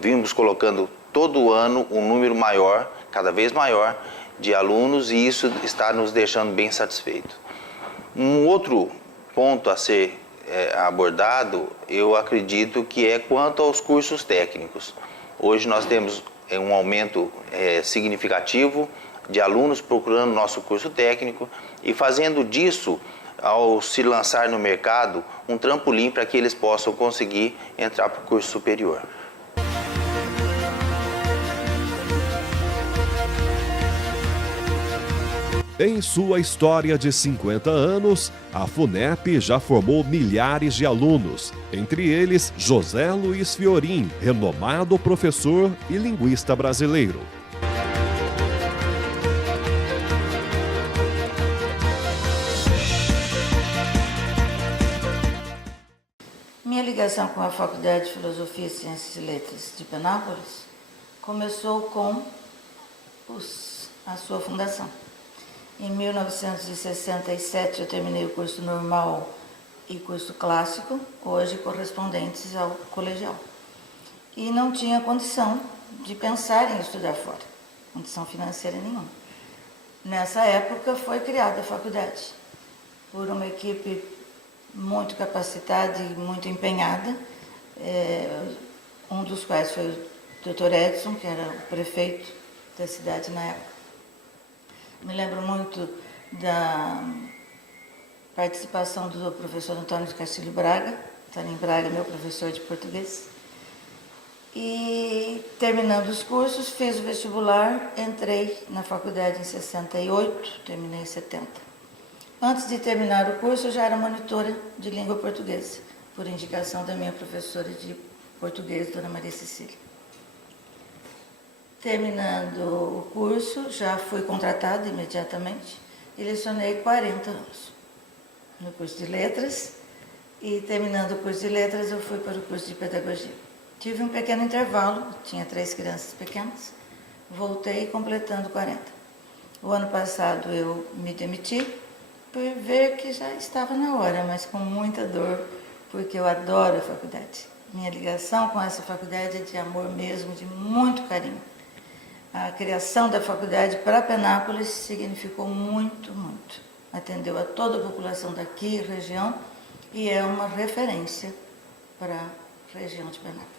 vimos colocando todo ano um número maior, cada vez maior, de alunos e isso está nos deixando bem satisfeitos. Um outro ponto a ser abordado, eu acredito que é quanto aos cursos técnicos. Hoje nós temos um aumento significativo de alunos procurando nosso curso técnico e fazendo disso, ao se lançar no mercado, um trampolim para que eles possam conseguir entrar para o curso superior. Em sua história de 50 anos, a FUNEP já formou milhares de alunos, entre eles José Luiz Fiorim, renomado professor e linguista brasileiro. Minha ligação com a Faculdade de Filosofia, Ciências e Letras de Penápolis começou com a sua fundação. Em 1967 eu terminei o curso normal e curso clássico, hoje correspondentes ao colegial. E não tinha condição de pensar em estudar fora, condição financeira nenhuma. Nessa época foi criada a faculdade por uma equipe muito capacitada e muito empenhada, um dos quais foi o Dr. Edson, que era o prefeito da cidade na época. Me lembro muito da participação do professor Antônio de Castilho Braga, Antônio Braga, meu professor de português, E terminando os cursos, fiz o vestibular, entrei na faculdade em 68, terminei em 70. Antes de terminar o curso, eu já era monitora de língua portuguesa, por indicação da minha professora de português, Dona Maria Cecília. Terminando o curso, já fui contratada imediatamente e lecionei 40 anos no curso de letras, e terminando o curso de letras, eu fui para o curso de pedagogia. Tive um pequeno intervalo, tinha 3 crianças pequenas, voltei completando 40. O ano passado eu me demiti por ver que já estava na hora, mas com muita dor, porque eu adoro a faculdade. Minha ligação com essa faculdade é de amor mesmo, de muito carinho. A criação da faculdade para Penápolis significou muito, muito. Atendeu a toda a população daqui, região, e é uma referência para a região de Penápolis.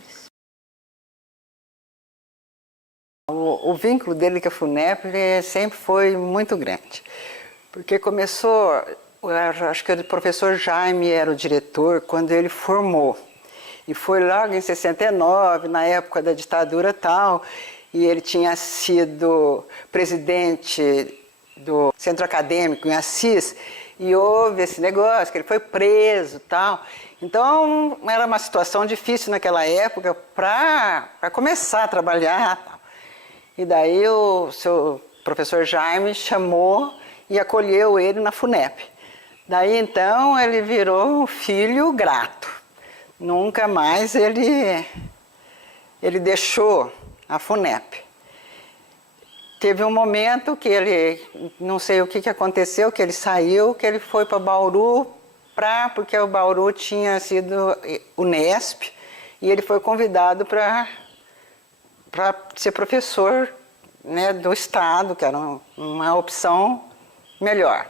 O vínculo dele com a FUNEP sempre foi muito grande, porque começou, acho que o professor Jaime era o diretor quando ele formou, e foi logo em 69, na época da ditadura e tal, e ele tinha sido presidente do centro acadêmico em Assis, e houve esse negócio, que ele foi preso e tal. Então, era uma situação difícil naquela época para começar a trabalhar. Tal. E daí o seu professor Jaime chamou e acolheu ele na FUNEP. Daí, então, ele virou um filho grato. Nunca mais ele deixou a FUNEP. Teve um momento que ele, não sei o que aconteceu, que ele saiu, que ele foi para Bauru, porque o Bauru tinha sido Unesp, e ele foi convidado para ser professor, né, do Estado, que era uma opção melhor.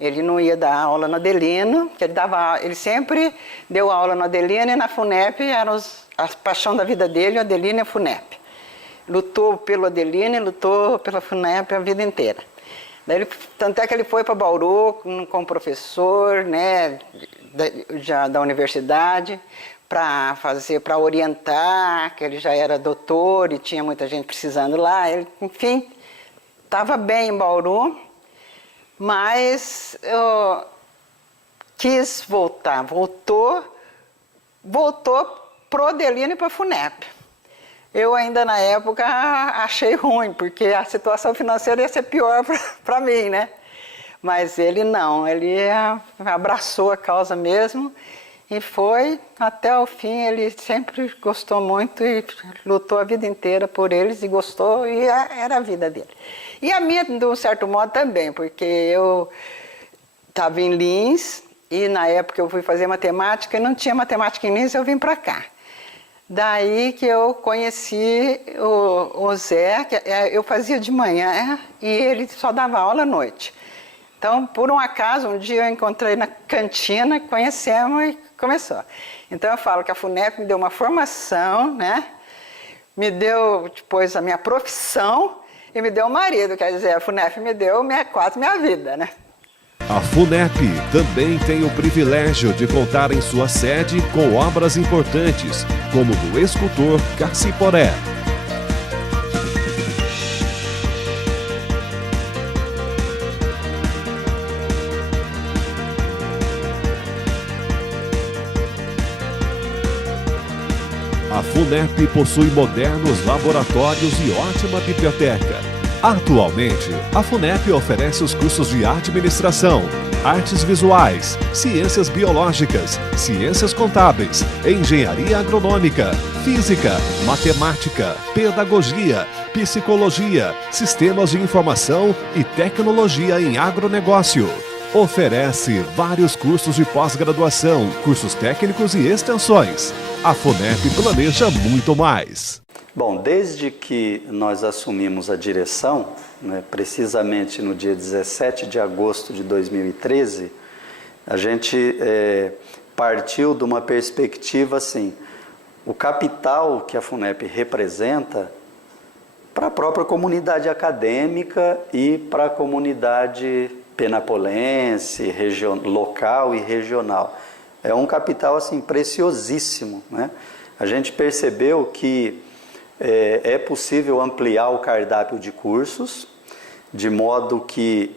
Ele não ia dar aula no Adelino, que ele sempre deu aula no Adelino, e na FUNEP era a paixão da vida dele, o Adelino e a FUNEP. Lutou pelo Adelino e lutou pela FUNEP a vida inteira. Daí tanto é que ele foi para Bauru como professor, né, da universidade, para orientar, que ele já era doutor e tinha muita gente precisando lá. Ele, enfim, estava bem em Bauru, mas eu quis voltar. Voltou pro Adelino e para a FUNEP. Eu ainda na época achei ruim, porque a situação financeira ia ser pior para mim, né? Mas ele não, ele abraçou a causa mesmo e foi até o fim. Ele sempre gostou muito e lutou a vida inteira por eles e gostou, e era a vida dele. E a minha, de um certo modo, também, porque eu estava em Lins e na época eu fui fazer matemática e não tinha matemática em Lins, eu vim para cá. Daí que eu conheci o Zé, que eu fazia de manhã e ele só dava aula à noite. Então, por um acaso, um dia eu encontrei na cantina, conhecemos e começou. Então eu falo que a FUNEP me deu uma formação, né? Me deu depois a minha profissão e me deu um marido, quer dizer, a FUNEP me deu quase minha vida, né? A FUNEP também tem o privilégio de contar em sua sede com obras importantes, como do escultor Cassiporé. A FUNEP possui modernos laboratórios e ótima biblioteca. Atualmente, a FUNEP oferece os cursos de administração, artes visuais, ciências biológicas, ciências contábeis, engenharia agronômica, física, matemática, pedagogia, psicologia, sistemas de informação e tecnologia em agronegócio. Oferece vários cursos de pós-graduação, cursos técnicos e extensões. A FUNEP planeja muito mais. Bom, desde que nós assumimos a direção, né, precisamente no dia 17 de agosto de 2013, a gente partiu de uma perspectiva assim, o capital que a FUNEP representa para a própria comunidade acadêmica e para a comunidade penapolense, local e regional. É um capital assim preciosíssimo, né? a gente percebeu que é possível ampliar o cardápio de cursos, de modo que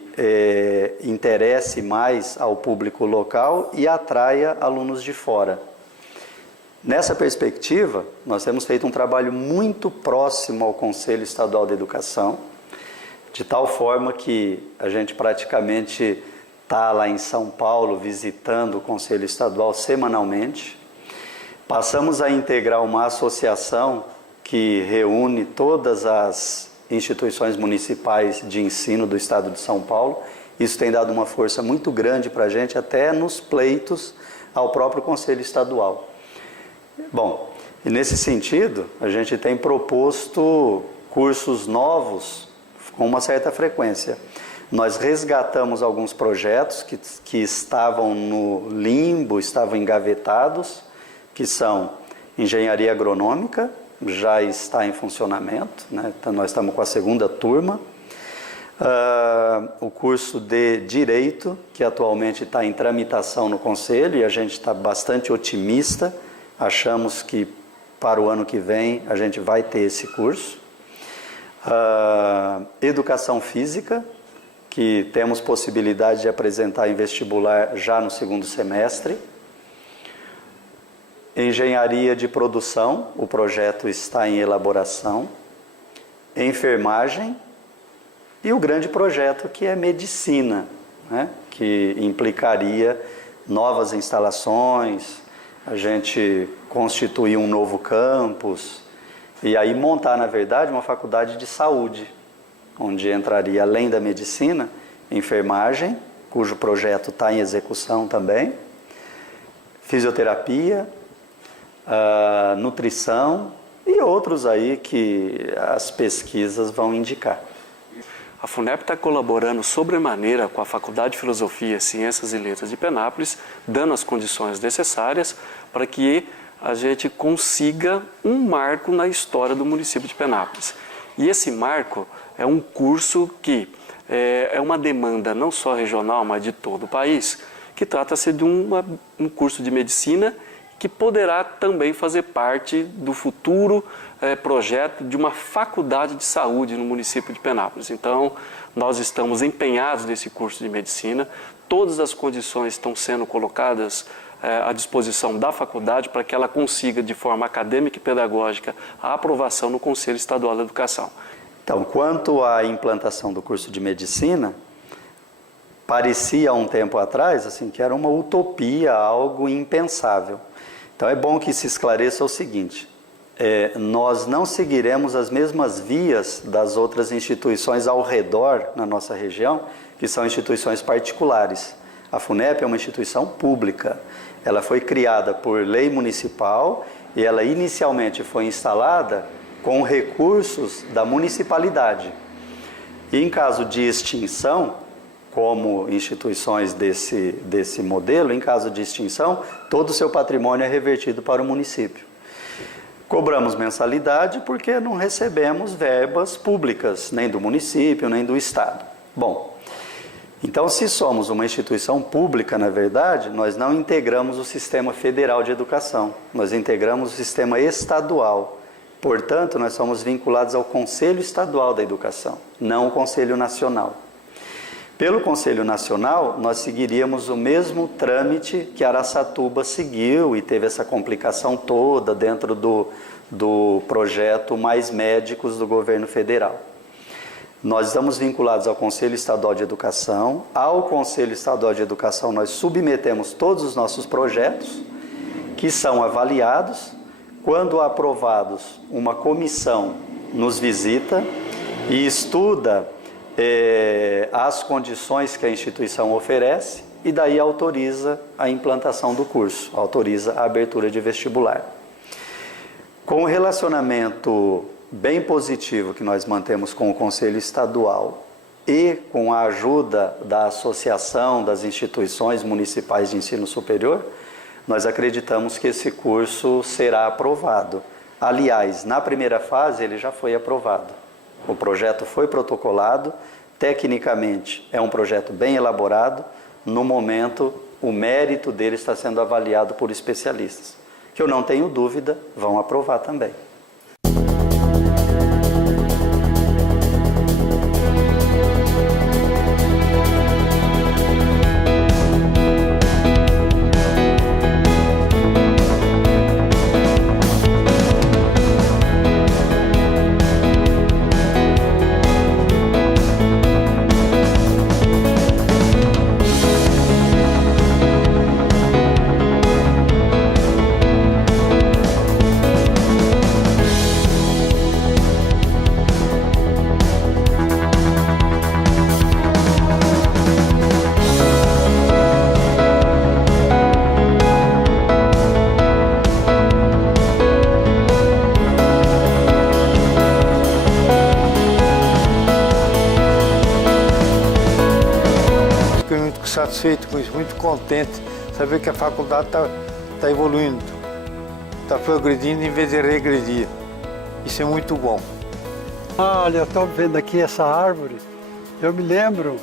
interesse mais ao público local e atraia alunos de fora. Nessa perspectiva, nós temos feito um trabalho muito próximo ao Conselho Estadual de Educação, de tal forma que a gente praticamente está lá em São Paulo visitando o Conselho Estadual semanalmente. Passamos a integrar uma associação que reúne todas as instituições municipais de ensino do Estado de São Paulo. Isso tem dado uma força muito grande para a gente, até nos pleitos ao próprio Conselho Estadual. Bom, e nesse sentido, a gente tem proposto cursos novos com uma certa frequência. Nós resgatamos alguns projetos que estavam no limbo, estavam engavetados, que são engenharia agronômica, já está em funcionamento, né? Então, nós estamos com a segunda turma. O curso de Direito, que atualmente está em tramitação no Conselho, e a gente está bastante otimista, achamos que para o ano que vem a gente vai ter esse curso. Educação Física, que temos possibilidade de apresentar em vestibular já no segundo semestre. Engenharia de Produção, o projeto está em elaboração. Enfermagem e o grande projeto que é Medicina, né? Que implicaria novas instalações, a gente constituir um novo campus e aí montar, na verdade, uma faculdade de saúde, onde entraria, além da medicina, enfermagem, cujo projeto está em execução também, fisioterapia, nutrição e outros aí que as pesquisas vão indicar. A FUNEP está colaborando sobremaneira com a Faculdade de Filosofia, Ciências e Letras de Penápolis, dando as condições necessárias para que a gente consiga um marco na história do município de Penápolis. E esse marco é um curso que é uma demanda não só regional, mas de todo o país, que trata-se de um curso de medicina que poderá também fazer parte do futuro projeto de uma faculdade de saúde no município de Penápolis. Então, nós estamos empenhados nesse curso de medicina, todas as condições estão sendo colocadas à disposição da faculdade para que ela consiga, de forma acadêmica e pedagógica, a aprovação no Conselho Estadual da Educação. Então, quanto à implantação do curso de medicina, parecia há um tempo atrás assim, que era uma utopia, algo impensável. Então é bom que se esclareça o seguinte, nós não seguiremos as mesmas vias das outras instituições ao redor na nossa região, que são instituições particulares. A FUNEP é uma instituição pública, ela foi criada por lei municipal e ela inicialmente foi instalada com recursos da municipalidade. E em caso de extinção, como instituições desse modelo, em caso de extinção, todo o seu patrimônio é revertido para o município. Cobramos mensalidade porque não recebemos verbas públicas, nem do município, nem do Estado. Bom, então se somos uma instituição pública, na verdade, nós não integramos o sistema federal de educação, nós integramos o sistema estadual. Portanto, nós somos vinculados ao Conselho Estadual da Educação, não ao Conselho Nacional. Pelo Conselho Nacional, nós seguiríamos o mesmo trâmite que Araçatuba seguiu e teve essa complicação toda dentro do projeto Mais Médicos do governo federal. Nós estamos vinculados ao Conselho Estadual de Educação. Ao Conselho Estadual de Educação, nós submetemos todos os nossos projetos, que são avaliados. Quando aprovados, uma comissão nos visita e estuda as condições que a instituição oferece e daí autoriza a implantação do curso, autoriza a abertura de vestibular. Com o relacionamento bem positivo que nós mantemos com o Conselho Estadual e com a ajuda da Associação das Instituições Municipais de Ensino Superior, nós acreditamos que esse curso será aprovado. Aliás, na primeira fase ele já foi aprovado. O projeto foi protocolado, tecnicamente é um projeto bem elaborado, no momento o mérito dele está sendo avaliado por especialistas, que eu não tenho dúvida vão aprovar também. Satisfeito com isso, muito contente, saber que a faculdade está evoluindo, está progredindo em vez de regredir. Isso é muito bom. Olha, eu estou vendo aqui essa árvore, eu me lembro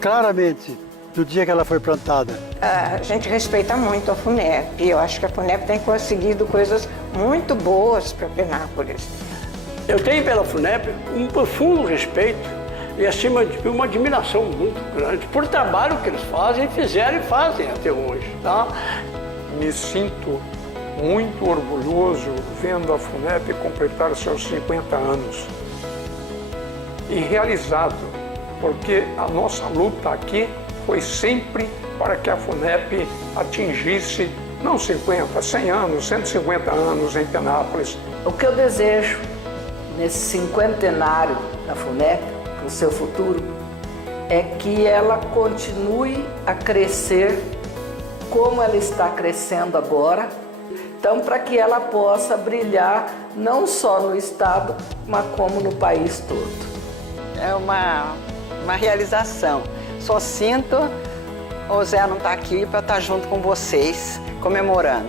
claramente do dia que ela foi plantada. A gente respeita muito a FUNEP, eu acho que a FUNEP tem conseguido coisas muito boas para Penápolis. Eu tenho pela FUNEP um profundo respeito e, acima de tudo, uma admiração muito grande por trabalho que eles fazem, fizeram e fazem até hoje. Tá? Me sinto muito orgulhoso vendo a FUNEP completar seus 50 anos. E realizado, porque a nossa luta aqui foi sempre para que a FUNEP atingisse, não 50, 100 anos, 150 anos em Penápolis. O que eu desejo nesse cinquentenário da FUNEP, o seu futuro, é que ela continue a crescer como ela está crescendo agora, então para que ela possa brilhar não só no estado, mas como no país todo. É uma realização. Só sinto o Zé não estar aqui para estar junto com vocês, comemorando.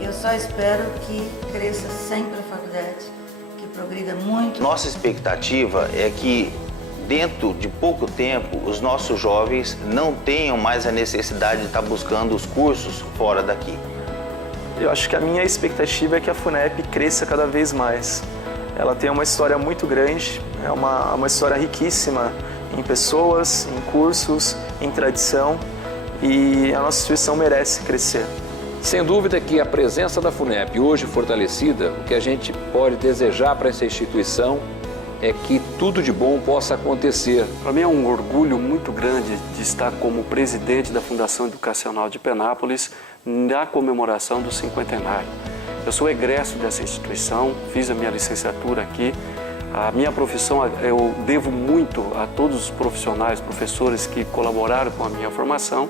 Eu só espero que cresça sempre a faculdade, que progrida muito. Nossa expectativa é que, dentro de pouco tempo, os nossos jovens não tenham mais a necessidade de estar buscando os cursos fora daqui. Eu acho que a minha expectativa é que a FUNEP cresça cada vez mais. Ela tem uma história muito grande, é uma história riquíssima em pessoas, em cursos, em tradição, e a nossa instituição merece crescer. Sem dúvida que a presença da FUNEP hoje fortalecida, o que a gente pode desejar para essa instituição é que tudo de bom possa acontecer. Para mim é um orgulho muito grande de estar como presidente da Fundação Educacional de Penápolis na comemoração do cinquentenário. Eu sou egresso dessa instituição, fiz a minha licenciatura aqui. A minha profissão eu devo muito a todos os profissionais, professores que colaboraram com a minha formação.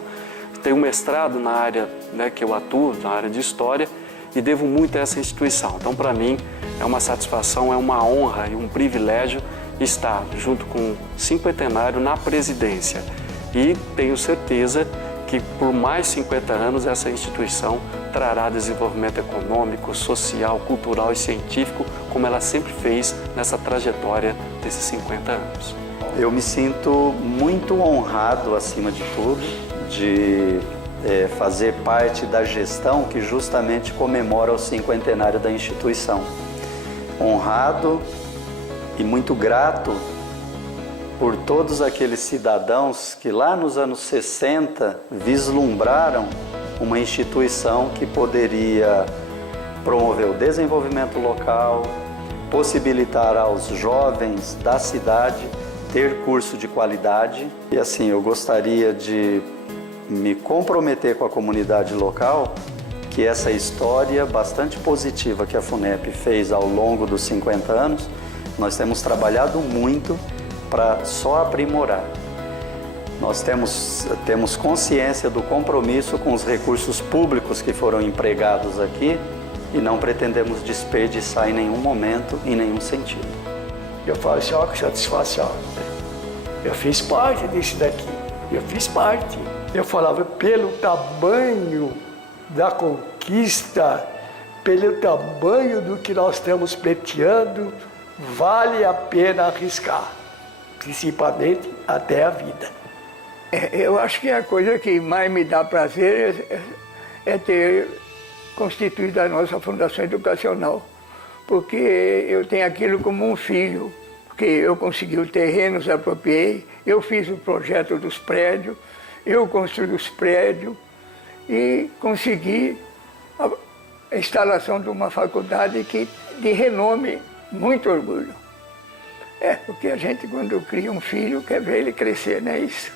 Tenho um mestrado na área que eu atuo, na área de História, e devo muito a essa instituição. Então, para mim, é uma satisfação, é uma honra e um privilégio estar junto com o cinquentenário na presidência. E tenho certeza que por mais 50 anos essa instituição trará desenvolvimento econômico, social, cultural e científico, como ela sempre fez nessa trajetória desses 50 anos. Eu me sinto muito honrado, acima de tudo, de fazer parte da gestão que justamente comemora o cinquentenário da instituição. Honrado e muito grato por todos aqueles cidadãos que lá nos anos 60 vislumbraram uma instituição que poderia promover o desenvolvimento local, possibilitar aos jovens da cidade ter curso de qualidade. E assim, eu gostaria de me comprometer com a comunidade local que essa história bastante positiva que a FUNEP fez ao longo dos 50 anos, nós temos trabalhado muito para só aprimorar. Nós temos consciência do compromisso com os recursos públicos que foram empregados aqui e não pretendemos desperdiçar em nenhum momento, em nenhum sentido. Eu falo assim, ó, que satisfação. Eu fiz parte disso daqui, eu fiz parte. Eu falava, pelo tamanho da conquista, pelo tamanho do que nós estamos pleiteando, vale a pena arriscar, principalmente até a vida. Eu acho que a coisa que mais me dá prazer é ter constituída a nossa Fundação Educacional, porque eu tenho aquilo como um filho, porque eu consegui o terreno, os apropriei, eu fiz o projeto dos prédios, eu construí os prédios e consegui a instalação de uma faculdade de renome, muito orgulho. Porque a gente, quando cria um filho, quer ver ele crescer, não é isso?